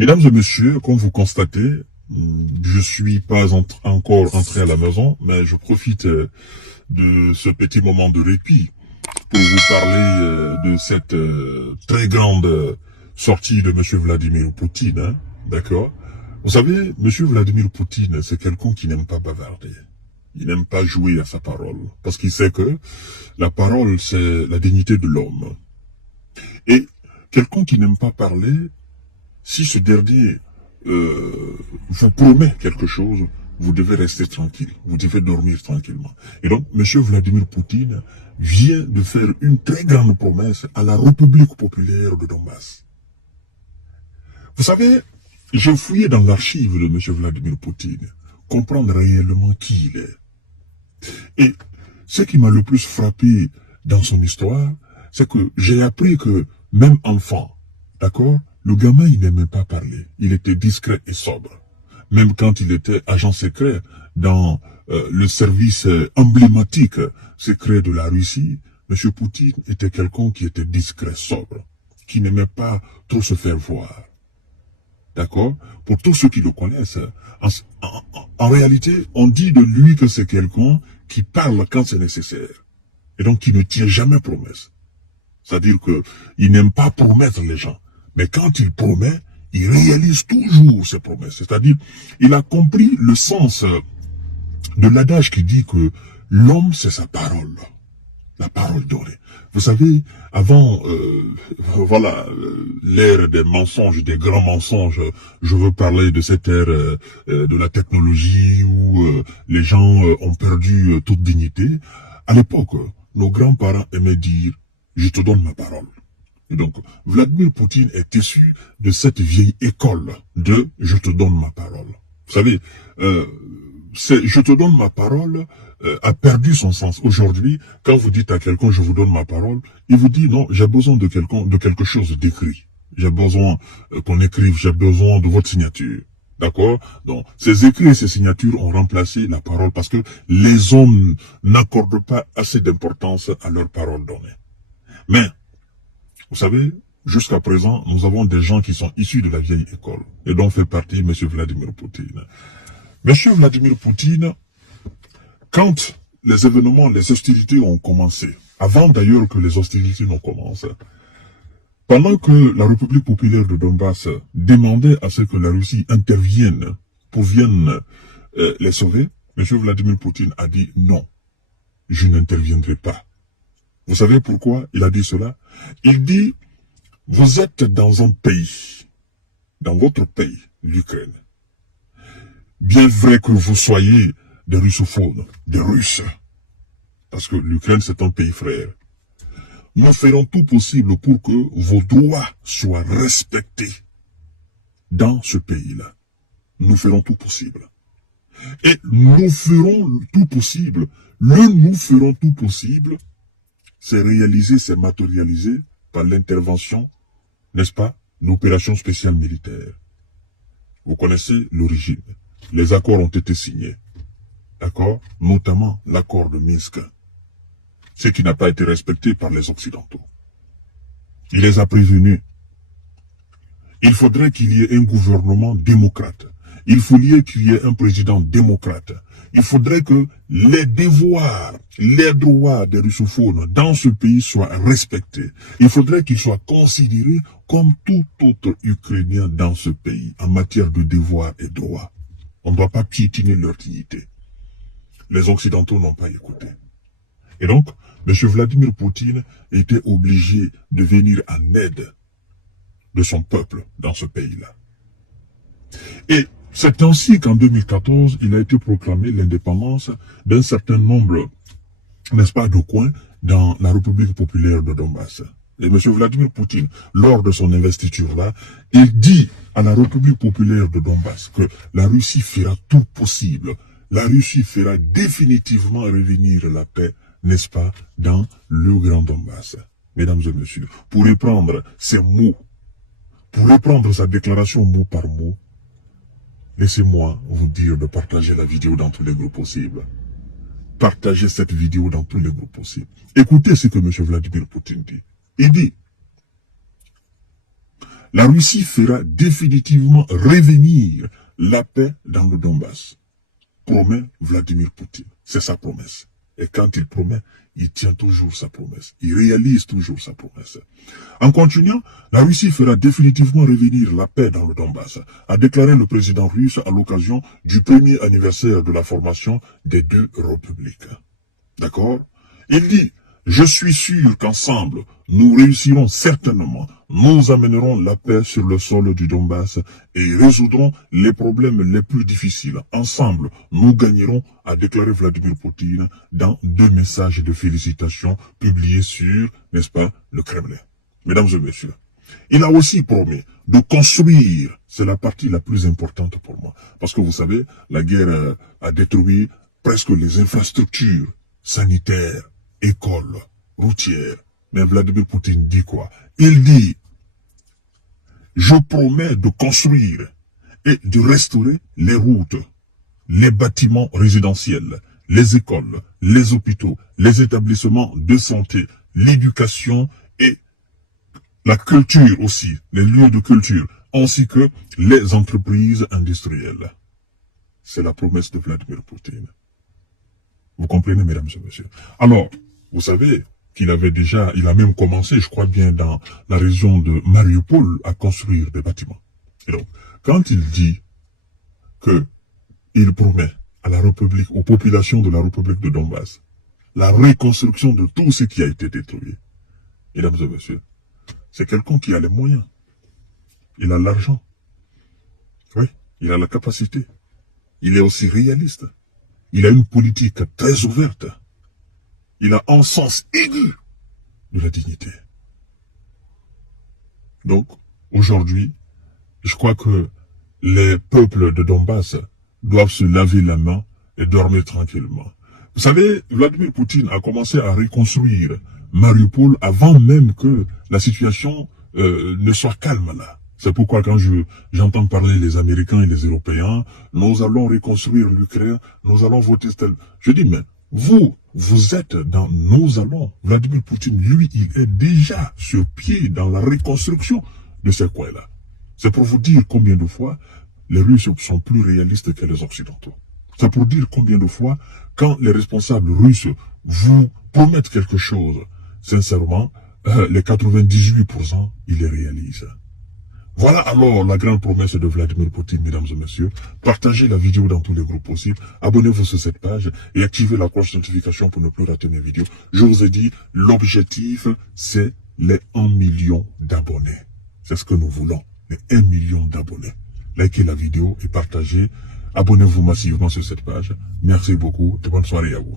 Mesdames et messieurs, comme vous constatez, je suis pas encore entré à la maison, mais je profite de ce petit moment de répit pour vous parler de cette très grande sortie de Monsieur Vladimir Poutine. Hein, d'accord? Vous savez, Monsieur Vladimir Poutine, c'est quelqu'un qui n'aime pas bavarder. Il n'aime pas jouer à sa parole, parce qu'il sait que la parole, c'est la dignité de l'homme. Et quelqu'un qui n'aime pas parler, si ce dernier vous promet quelque chose, vous devez rester tranquille, vous devez dormir tranquillement. Et donc, M. Vladimir Poutine vient de faire une très grande promesse à la République populaire de Donbass. Vous savez, j'ai fouillé dans l'archive de M. Vladimir Poutine, comprendre réellement qui il est. Et ce qui m'a le plus frappé dans son histoire, c'est que j'ai appris que même enfant, d'accord, le gamin, il n'aimait pas parler. Il était discret et sobre. Même quand il était agent secret dans le service emblématique secret de la Russie, M. Poutine était quelqu'un qui était discret, sobre, qui n'aimait pas trop se faire voir. D'accord? Pour tous ceux qui le connaissent, en réalité, on dit de lui que c'est quelqu'un qui parle quand c'est nécessaire. Et donc qui ne tient jamais promesse. C'est-à-dire qu'il n'aime pas promettre les gens. Mais quand il promet, il réalise toujours ses promesses. C'est-à-dire, il a compris le sens de l'adage qui dit que l'homme, c'est sa parole. La parole donnée. Vous savez, avant, voilà, l'ère des mensonges, des grands mensonges, je veux parler de cette ère de la technologie où les gens ont perdu toute dignité. À l'époque, nos grands-parents aimaient dire « je te donne ma parole ». Et donc, Vladimir Poutine est issu de cette vieille école de « je te donne ma parole ». Vous savez, je te donne ma parole a perdu son sens. Aujourd'hui, quand vous dites à quelqu'un je vous donne ma parole, il vous dit non, j'ai besoin de quelque chose d'écrit. J'ai besoin qu'on écrive, j'ai besoin de votre signature. D'accord? Donc, ces écrits et ces signatures ont remplacé la parole parce que les hommes n'accordent pas assez d'importance à leur parole donnée. Mais, vous savez, jusqu'à présent, nous avons des gens qui sont issus de la vieille école et dont fait partie M. Vladimir Poutine. M. Vladimir Poutine, quand les événements, les hostilités ont commencé, avant d'ailleurs que les hostilités ne commencent, pendant que la République populaire de Donbass demandait à ce que la Russie intervienne pour vienne les sauver, M. Vladimir Poutine a dit non, je n'interviendrai pas. Vous savez pourquoi il a dit cela? Il dit, vous êtes dans un pays, dans votre pays, l'Ukraine. Bien vrai que vous soyez des russophones, des Russes, parce que l'Ukraine c'est un pays frère. Nous ferons tout possible pour que vos droits soient respectés dans ce pays-là. Nous ferons tout possible. Et nous ferons tout possible. Nous ferons tout possible, c'est réalisé, c'est matérialisé par l'intervention, n'est-ce pas, l'opération spéciale militaire. Vous connaissez l'origine. Les accords ont été signés. D'accord? Notamment l'accord de Minsk. Ce qui n'a pas été respecté par les Occidentaux. Il les a prévenus. Il faudrait qu'il y ait un gouvernement démocrate. Il faudrait qu'il y ait un président démocrate. Il faudrait que les devoirs, les droits des russophones dans ce pays soient respectés. Il faudrait qu'ils soient considérés comme tout autre Ukrainien dans ce pays en matière de devoirs et droits. On ne doit pas piétiner leur dignité. Les Occidentaux n'ont pas écouté. Et donc, M. Vladimir Poutine était obligé de venir en aide de son peuple dans ce pays-là. Et c'est ainsi qu'en 2014, il a été proclamé l'indépendance d'un certain nombre, n'est-ce pas, de coins dans la République populaire de Donbass. Et M. Vladimir Poutine, lors de son investiture-là, il dit à la République populaire de Donbass que la Russie fera tout possible. La Russie fera définitivement revenir la paix, n'est-ce pas, dans le Grand Donbass. Mesdames et messieurs, pour reprendre ces mots, pour reprendre sa déclaration mot par mot, laissez-moi vous dire de partager la vidéo dans tous les groupes possibles. Partagez cette vidéo dans tous les groupes possibles. Écoutez ce que M. Vladimir Poutine dit. Il dit, la Russie fera définitivement revenir la paix dans le Donbass. Promet Vladimir Poutine. C'est sa promesse. Et quand il promet, il tient toujours sa promesse. Il réalise toujours sa promesse. En continuant, la Russie fera définitivement revenir la paix dans le Donbass, a déclaré le président russe à l'occasion du premier anniversaire de la formation des deux républiques. D'accord? Il dit, je suis sûr qu'ensemble, nous réussirons certainement, nous amènerons la paix sur le sol du Donbass et résoudrons les problèmes les plus difficiles. Ensemble, nous gagnerons, a déclaré Vladimir Poutine dans 2 messages de félicitations publiés sur, n'est-ce pas, le Kremlin. Mesdames et messieurs, il a aussi promis de construire, c'est la partie la plus importante pour moi, parce que vous savez, la guerre a détruit presque les infrastructures sanitaires, écoles, routières. Mais Vladimir Poutine dit quoi? Il dit, je promets de construire et de restaurer les routes, les bâtiments résidentiels, les écoles, les hôpitaux, les établissements de santé, l'éducation et la culture aussi, les lieux de culture, ainsi que les entreprises industrielles. C'est la promesse de Vladimir Poutine. Vous comprenez, mesdames et messieurs? Alors, vous savez qu'il avait déjà, il a même commencé, je crois bien, dans la région de Mariupol, à construire des bâtiments. Et donc, quand il dit que il promet à la République, aux populations de la République de Donbass, la reconstruction de tout ce qui a été détruit, mesdames et messieurs, c'est quelqu'un qui a les moyens. Il a l'argent. Oui, il a la capacité. Il est aussi réaliste. Il a une politique très ouverte. Il a un sens aigu de la dignité. Donc, aujourd'hui, je crois que les peuples de Donbass doivent se laver la main et dormir tranquillement. Vous savez, Vladimir Poutine a commencé à reconstruire Mariupol avant même que la situation ne soit calme là. C'est pourquoi quand j'entends parler les Américains et les Européens, nous allons reconstruire l'Ukraine, nous allons voter tel. Je dis, mais vous êtes dans nous allons. Vladimir Poutine, lui, il est déjà sur pied dans la reconstruction de ces coins-là. C'est pour vous dire combien de fois les Russes sont plus réalistes que les Occidentaux. C'est pour dire combien de fois, quand les responsables russes vous promettent quelque chose, sincèrement, les 98%, ils les réalisent. Voilà alors la grande promesse de Vladimir Poutine, mesdames et messieurs. Partagez la vidéo dans tous les groupes possibles. Abonnez-vous sur cette page et activez la cloche de notification pour ne plus rater mes vidéos. Je vous ai dit, l'objectif, c'est les 1 million d'abonnés. C'est ce que nous voulons, les 1 million d'abonnés. Likez la vidéo et partagez. Abonnez-vous massivement sur cette page. Merci beaucoup et bonne soirée à vous.